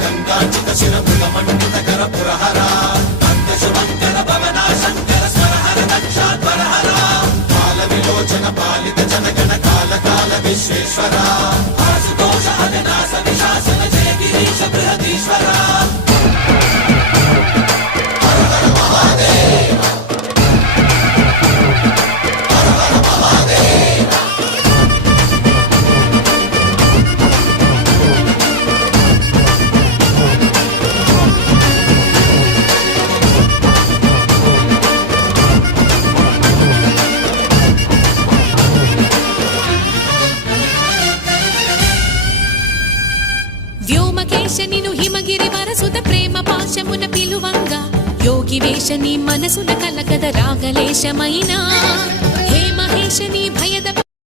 గంగాచిత శిర మృగమండిత కర పురహర శుభంకర భవనా శంకర స్వరహర దక్షాధ్వరహర కాల విలోచన పాలిత జనగణ కాల కాల విశ్వేశ్వర ఆశుతోష అవినాశ విశాసన జయ గిరీశ బృహదీశ్వర నిను హిమగిరి వరసుత ప్రేమ పాశమున పిలువంగా యోగి వేష నీ మనసున కలగద రాగలేశమైనా హే మహేశ నీ భయద